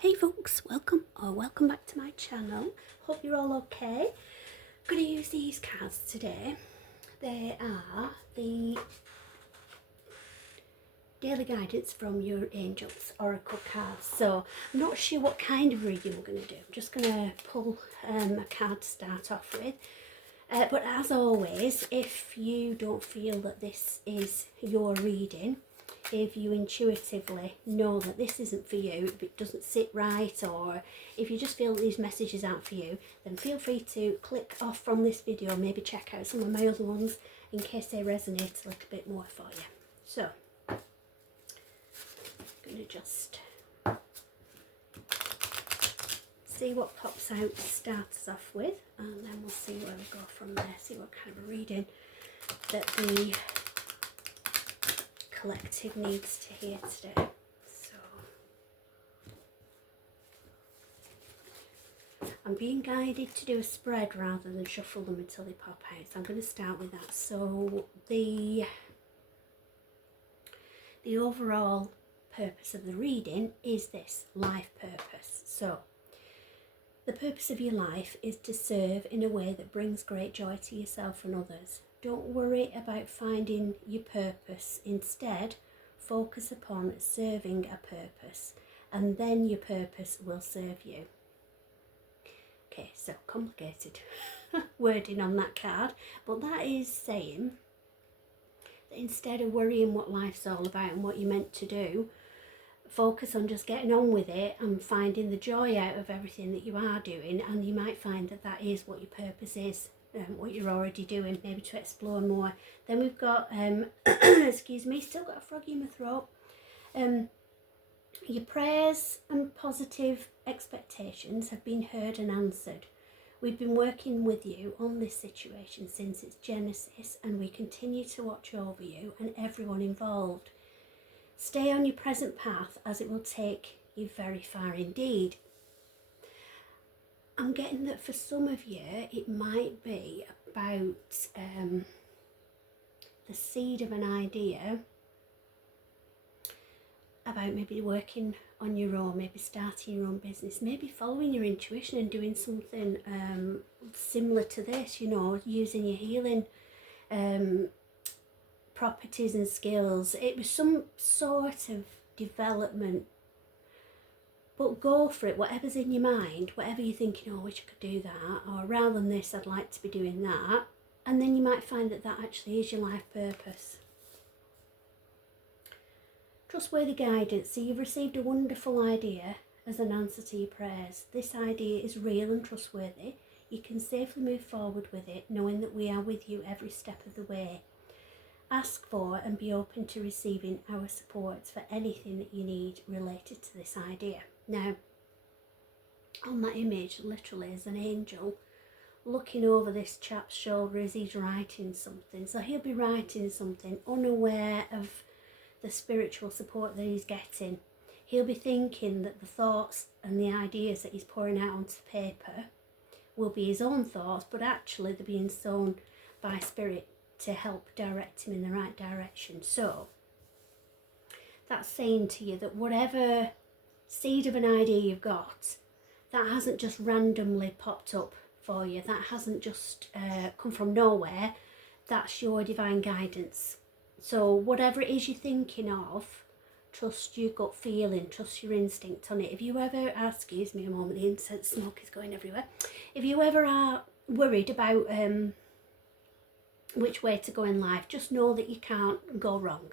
Hey folks, welcome back to my channel. Hope you're all okay. I'm going to use these cards today. They are the daily guidance from your angels oracle cards. So I'm not sure what kind of reading we're going to do. I'm just going to pull a card to start off with. But as always, if you don't feel that this is your reading, if you intuitively know that this isn't for you, if it doesn't sit right, or if you just feel that these messages aren't for you, then feel free to click off from this video, maybe check out some of my other ones in case they resonate a little bit more for you. So, I'm going to just see what pops out to start us off with, and then we'll see where we go from there, see what kind of a reading that the collective needs to hear today. So I'm being guided to do a spread rather than shuffle them until they pop out, so I'm going to start with that. So the overall purpose of the reading is this: life purpose. So the purpose of your life is to serve in a way that brings great joy to yourself and others. Don't worry about finding your purpose. Instead, focus upon serving a purpose, and then your purpose will serve you. Okay, so complicated wording on that card, but that is saying that instead of worrying what life's all about and what you're meant to do, focus on just getting on with it and finding the joy out of everything that you are doing, and you might find that that is what your purpose is, what you're already doing, maybe to explore more. Then we've got excuse me, still got a frog in my throat. Your prayers and positive expectations have been heard and answered. We've been working with you on this situation since its genesis, and we continue to watch over you and everyone involved. Stay on your present path, as it will take you very far indeed. I'm getting that for some of you, it might be about the seed of an idea about maybe working on your own, maybe starting your own business, maybe following your intuition and doing something similar to this, using your healing properties and skills. It was some sort of development, but go for it. Whatever's in your mind, whatever you're thinking, oh, I wish I could do that, or rather than this, I'd like to be doing that, and then you might find that that actually is your life purpose. Trustworthy guidance. So you've received a wonderful idea as an answer to your prayers. This idea is real and trustworthy. You can safely move forward with it, knowing that we are with you every step of the way. Ask for and be open to receiving our support for anything that you need related to this idea. Now, on that image, literally, is an angel looking over this chap's shoulder as he's writing something. So he'll be writing something unaware of the spiritual support that he's getting. He'll be thinking that the thoughts and the ideas that he's pouring out onto the paper will be his own thoughts, but actually they're being sown by spirit to help direct him in the right direction. So that's saying to you that whatever seed of an idea you've got, that hasn't just randomly popped up for you, that hasn't just come from nowhere. That's your divine guidance. So whatever it is you're thinking of, trust your gut feeling, trust your instinct on it. If you ever are, excuse me a moment, the incense smoke is going everywhere. If you ever are worried about which way to go in life, just know that you can't go wrong.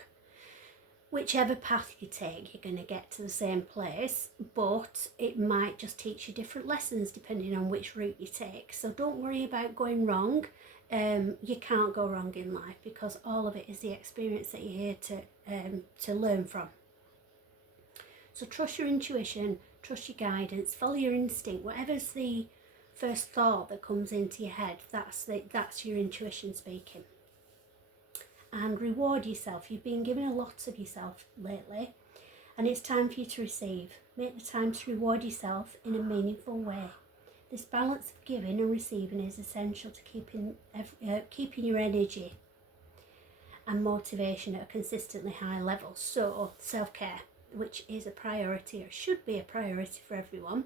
Whichever path you take, you're going to get to the same place, but it might just teach you different lessons depending on which route you take. So don't worry about going wrong. You can't go wrong in life, because all of it is the experience that you're here to learn from. So trust your intuition, trust your guidance, follow your instinct. Whatever's the first thought that comes into your head, that's your intuition speaking. And reward yourself. You've been giving a lot of yourself lately, and it's time for you to receive. Make the time to reward yourself in a meaningful way. This balance of giving and receiving is essential to keeping your energy and motivation at a consistently high level. So self-care, which is a priority, or should be a priority for everyone,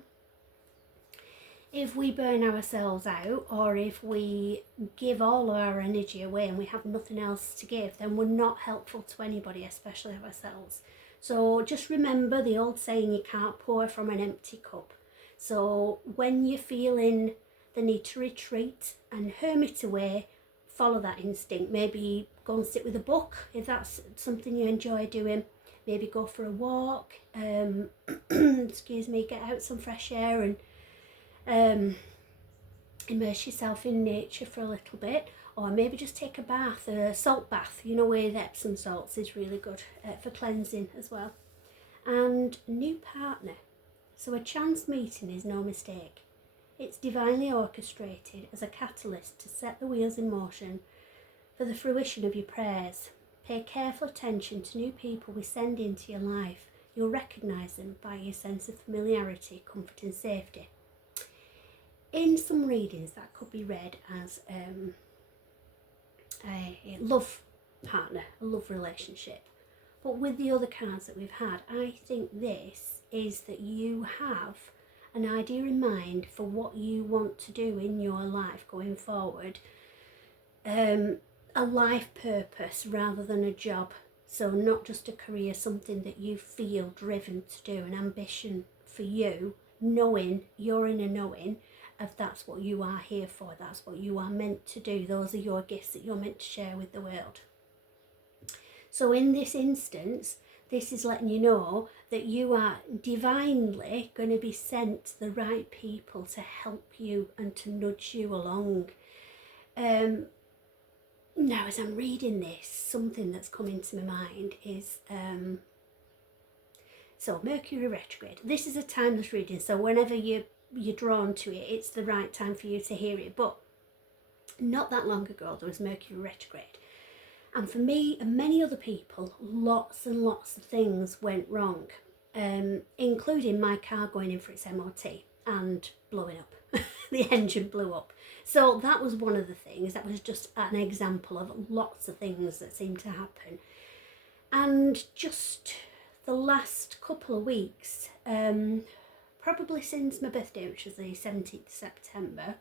if we burn ourselves out, or if we give all of our energy away and we have nothing else to give, then we're not helpful to anybody, especially ourselves. So just remember the old saying, you can't pour from an empty cup. So when you're feeling the need to retreat and hermit away, follow that instinct. Maybe go and sit with a book if that's something you enjoy doing. Maybe go for a walk, excuse me, get out some fresh air and immerse yourself in nature for a little bit, or maybe just take a bath, a salt bath, you know, with Epsom salts is really good for cleansing as well. And new partner. So a chance meeting is no mistake. It's divinely orchestrated as a catalyst to set the wheels in motion for the fruition of your prayers. Pay careful attention to new people we send into your life. You'll recognise them by your sense of familiarity, comfort and safety. In some readings that could be read as a love partner, a love relationship. But with the other cards that we've had, I think this is that you have an idea in mind for what you want to do in your life going forward. A life purpose rather than a job. So not just a career, something that you feel driven to do, an ambition for you, knowing, you're in a knowing of that's what you are here for, that's what you are meant to do, those are your gifts that you're meant to share with the world. So in this instance, this is letting you know that you are divinely going to be sent the right people to help you and to nudge you along. Now, as I'm reading this, something that's come into my mind is, so Mercury retrograde. This is a timeless reading, so whenever you're drawn to it, it's the right time for you to hear it. But not that long ago, there was Mercury retrograde. And for me and many other people, lots and lots of things went wrong, including my car going in for its MOT and blowing up. The engine blew up. So that was one of the things. That was just an example of lots of things that seemed to happen. And just the last couple of weeks, probably since my birthday, which was the 17th of September,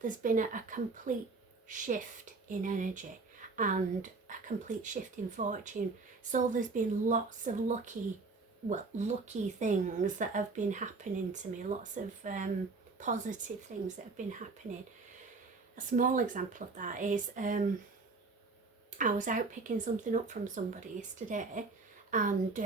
there's been a complete shift in energy and a complete shift in fortune. So there's been lots of lucky things that have been happening to me, lots of positive things that have been happening. A small example of that is I was out picking something up from somebody yesterday, and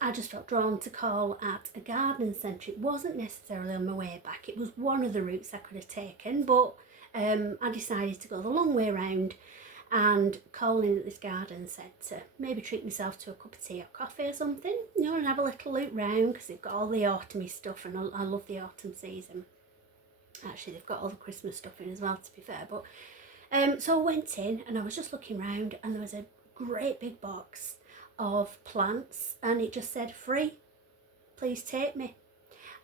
I just felt drawn to call at a garden centre. It wasn't necessarily on my way back, it was one of the routes I could have taken, but I decided to go the long way round and call in at this garden centre, maybe treat myself to a cup of tea or coffee or something, you know, and have a little look round, because they've got all the autumny stuff, and I love the autumn season. Actually, they've got all the Christmas stuff in as well, to be fair. But so I went in and I was just looking round, and there was a great big box of plants, and it just said free, please take me.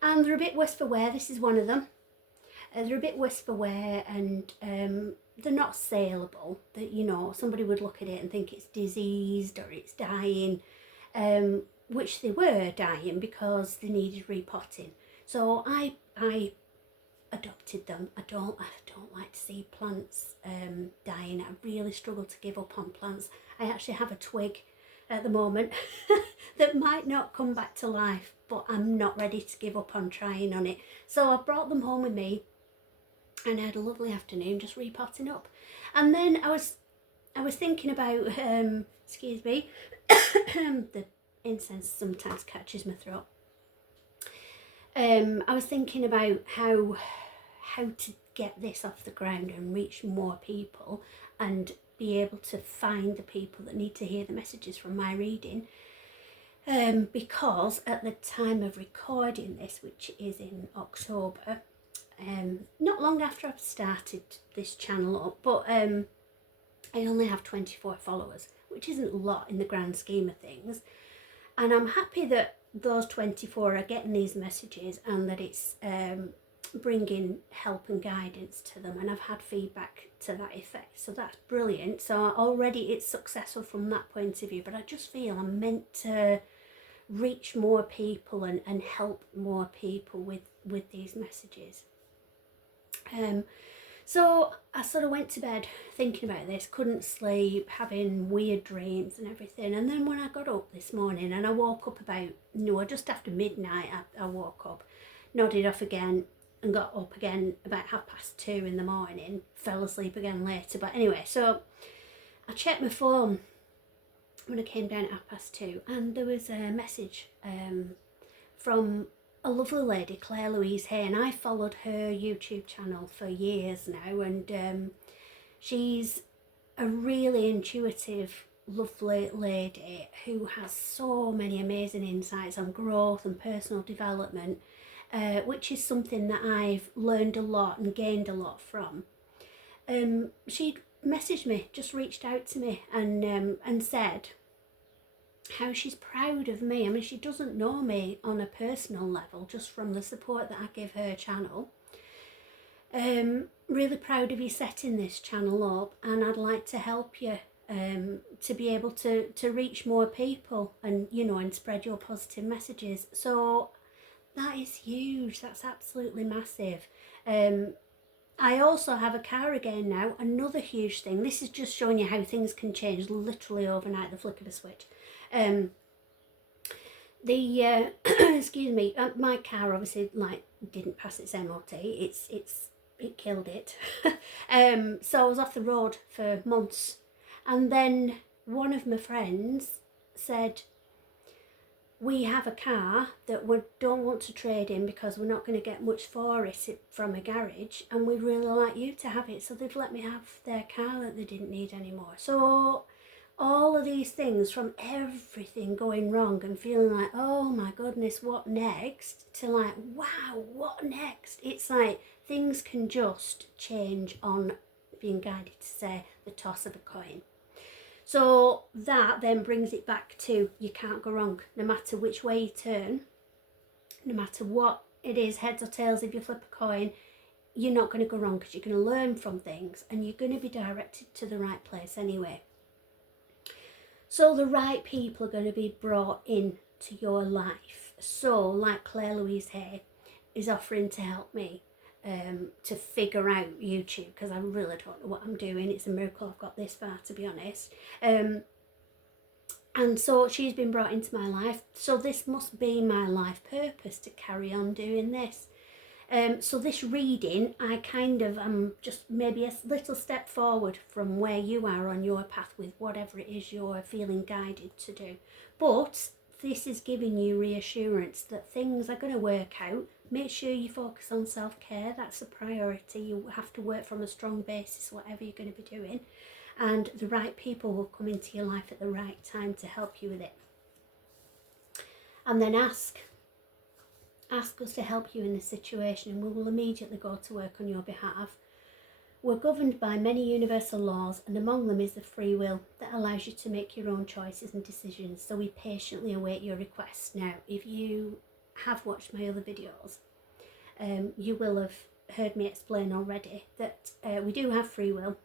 And they're a bit worse for wear. This is one of them. They're a bit worse for wear, and they're not saleable. That, you know, somebody would look at it and think it's diseased or it's dying, which they were dying because they needed repotting. So I adopted them. I don't like to see plants dying. I really struggle to give up on plants. I actually have a twig at the moment that might not come back to life, but I'm not ready to give up on trying on it. So I brought them home with me, and I had a lovely afternoon just repotting up. And then I was thinking about excuse me, the incense sometimes catches my throat. I was thinking about how to get this off the ground and reach more people and be able to find the people that need to hear the messages from my reading, because at the time of recording this, which is in October, not long after I've started this channel up, but I only have 24 followers, which isn't a lot in the grand scheme of things, and I'm happy that those 24 are getting these messages, and that it's bringing help and guidance to them, and I've had feedback to that effect, so that's brilliant. So already it's successful from that point of view, but I just feel I'm meant to reach more people and help more people with these messages. So I sort of went to bed thinking about this, couldn't sleep, having weird dreams and everything. And then when I got up this morning, and I woke up about, just after midnight, I woke up, nodded off again, and got up again about 2:30 in the morning, fell asleep again later. But anyway, so I checked my phone when I came down at 2:30, and there was a message from a lovely lady, Claire Louise Hay, and I followed her YouTube channel for years now, and she's a really intuitive, lovely lady who has so many amazing insights on growth and personal development, which is something that I've learned a lot and gained a lot from. She messaged me, just reached out to me, and said how she's proud of me. I mean, she doesn't know me on a personal level, just from the support that I give her channel. Really proud of you setting this channel up, and I'd like to help you to be able to reach more people and, and spread your positive messages. So that is huge. That's absolutely massive. I also have a car again now, another huge thing. This is just showing you how things can change literally overnight, the flick of a switch. Excuse me, my car obviously didn't pass its MOT. It killed it. So I was off the road for months, and then one of my friends said, we have a car that we don't want to trade in because we're not going to get much for it from a garage, and we'd really like you to have it. So they've let me have their car that they didn't need anymore. So all of these things, from everything going wrong and feeling like, oh my goodness, what next, to like, wow, what next? It's like things can just change on being guided to say the toss of a coin. So that then brings it back to, you can't go wrong. No matter which way you turn, no matter what it is, heads or tails, if you flip a coin, you're not going to go wrong, because you're going to learn from things and you're going to be directed to the right place anyway. So the right people are going to be brought into your life. So like Claire Louise Hay is offering to help me to figure out YouTube, because I really don't know what I'm doing. It's a miracle I've got this far, to be honest. And so she's been brought into my life. So this must be my life purpose, to carry on doing this. So this reading, I kind of am just maybe a little step forward from where you are on your path with whatever it is you're feeling guided to do. But this is giving you reassurance that things are going to work out. Make sure you focus on self-care. That's a priority. You have to work from a strong basis, whatever you're going to be doing. And the right people will come into your life at the right time to help you with it. And then ask us to help you in this situation, and we will immediately go to work on your behalf. We're governed by many universal laws, and among them is the free will that allows you to make your own choices and decisions. So we patiently await your requests. Now, if you have watched my other videos, you will have heard me explain already that we do have free will.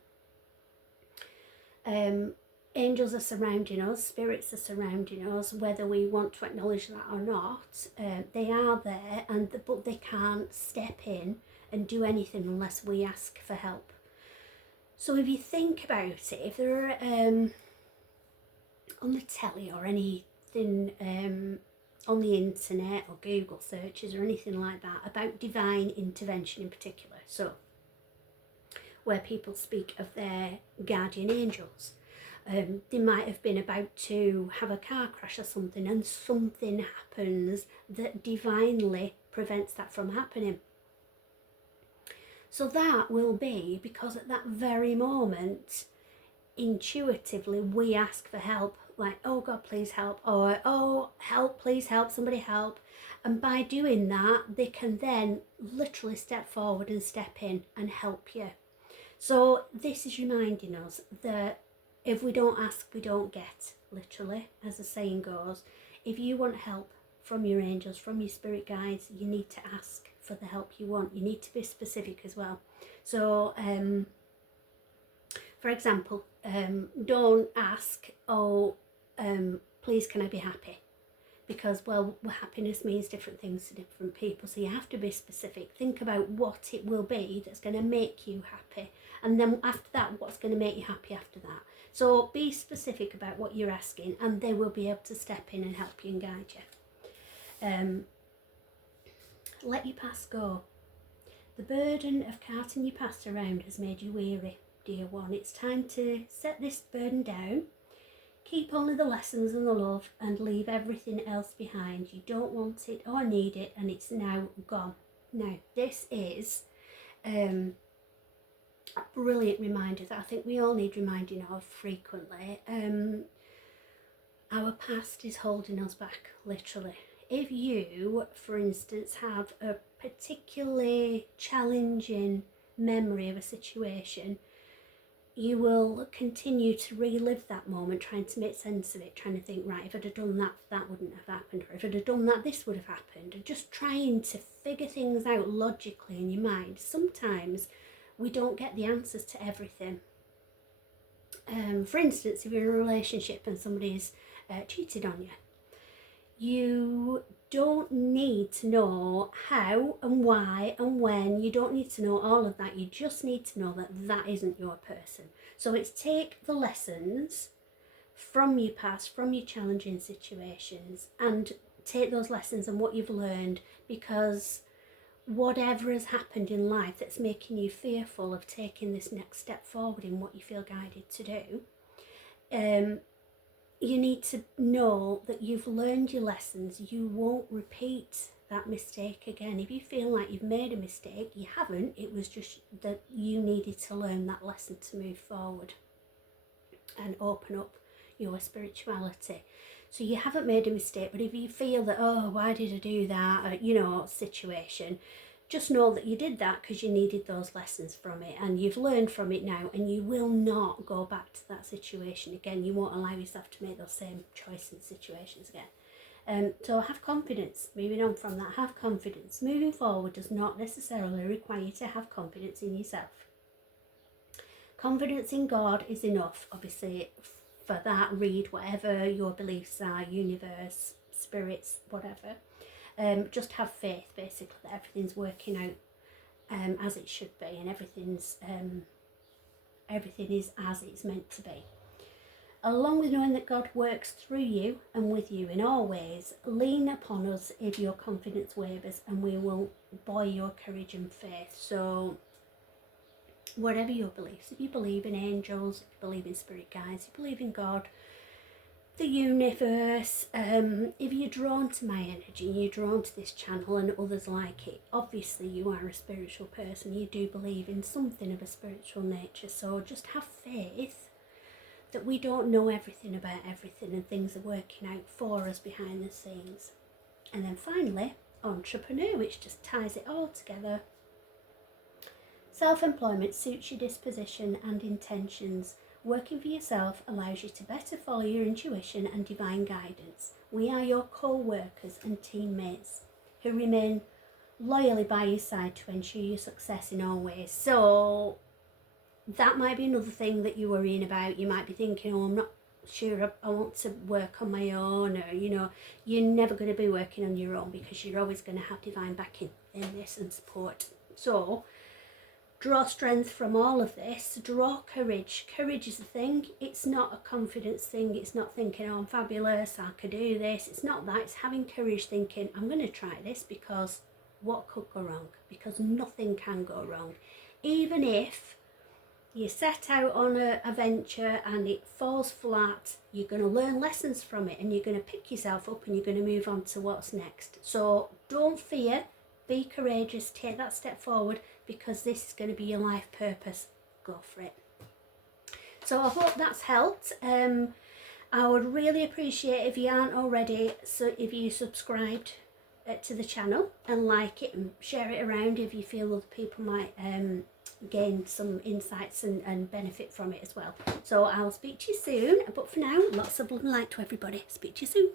Angels are surrounding us, spirits are surrounding us, whether we want to acknowledge that or not. They are there, but they can't step in and do anything unless we ask for help. So if you think about it, if there are on the telly or anything on the internet or Google searches or anything like that about divine intervention in particular, so where people speak of their guardian angels, they might have been about to have a car crash or something, and something happens that divinely prevents that from happening. So that will be because at that very moment, intuitively, we ask for help, like, oh God, please help, or oh, help, please help, somebody help. And by doing that, they can then literally step forward and step in and help you. So this is reminding us that if we don't ask, we don't get, literally, as the saying goes. If you want help from your angels, from your spirit guides, you need to ask. for the help you want. You need to be specific as well. So for example, don't ask, oh, please can I be happy? Because, well, happiness means different things to different people. So you have to be specific. Think about what it will be that's going to make you happy. And then after that, what's going to make you happy after that. So be specific about what you're asking, and they will be able to step in and help you and guide you. Let your past go. The burden of carting your past around has made you weary, dear one. It's time to set this burden down. Keep only the lessons and the love and leave everything else behind. You don't want it or need it, and it's now gone. Now, this is a brilliant reminder that I think we all need reminding of frequently. Our past is holding us back, literally. If you, for instance, have a particularly challenging memory of a situation, you will continue to relive that moment, trying to make sense of it, trying to think, right, if I'd have done that, that wouldn't have happened, or if I'd have done that, this would have happened, and just trying to figure things out logically in your mind. Sometimes we don't get the answers to everything. For instance, if you're in a relationship and somebody's cheated on you, you don't need to know how and why and when. You don't need to know all of that. You just need to know that that isn't your person. So it's take the lessons from your past, from your challenging situations, and take those lessons and what you've learned, because whatever has happened in life that's making you fearful of taking this next step forward in what you feel guided to do, you need to know that you've learned your lessons. You won't repeat that mistake again. If you feel like you've made a mistake, you haven't. It was just that you needed to learn that lesson to move forward and open up your spirituality. So you haven't made a mistake, but if you feel that, oh, why did I do that, situation, just know that you did that because you needed those lessons from it, and you've learned from it now, and you will not go back to that situation again. You won't allow yourself to make those same choices and situations again. So have confidence. Moving on from that, have confidence. Moving forward does not necessarily require you to have confidence in yourself. Confidence in God is enough. Obviously, for that, read whatever your beliefs are, universe, spirits, whatever. Just have faith, basically, that everything's working out as it should be, and everything is as it's meant to be. Along with knowing that God works through you and with you in all ways, lean upon us if your confidence wavers, and we will buoy your courage and faith. So whatever your beliefs, if you believe in angels, if you believe in spirit guides, if you believe in God, the universe, if you're drawn to my energy, you're drawn to this channel and others like it, obviously you are a spiritual person. You do believe in something of a spiritual nature. So just have faith that we don't know everything about everything, and things are working out for us behind the scenes. And then finally, entrepreneur, which just ties it all together. Self-employment suits your disposition and intentions. Working for yourself allows you to better follow your intuition and divine guidance. We are your co-workers and teammates who remain loyally by your side to ensure your success in all ways. So that might be another thing that you're worrying about. You might be thinking, oh, I'm not sure I want to work on my own, or you're never going to be working on your own, because you're always going to have divine backing in this and support. So draw strength from all of this. Draw courage. Courage is the thing. It's not a confidence thing. It's not thinking, oh, I'm fabulous, I could do this. It's not that. It's having courage, thinking, I'm going to try this, because what could go wrong? Because nothing can go wrong. Even if you set out on a venture and it falls flat, you're going to learn lessons from it, and you're going to pick yourself up, and you're going to move on to what's next. So don't fear. Be courageous. Take that step forward, because this is going to be your life purpose. Go for it. So I hope that's helped. I would really appreciate if you aren't already, so if you subscribed to the channel and like it and share it around if you feel other people might gain some insights and benefit from it as well. So I'll speak to you soon, but for now, lots of love and light to everybody. Speak to you soon.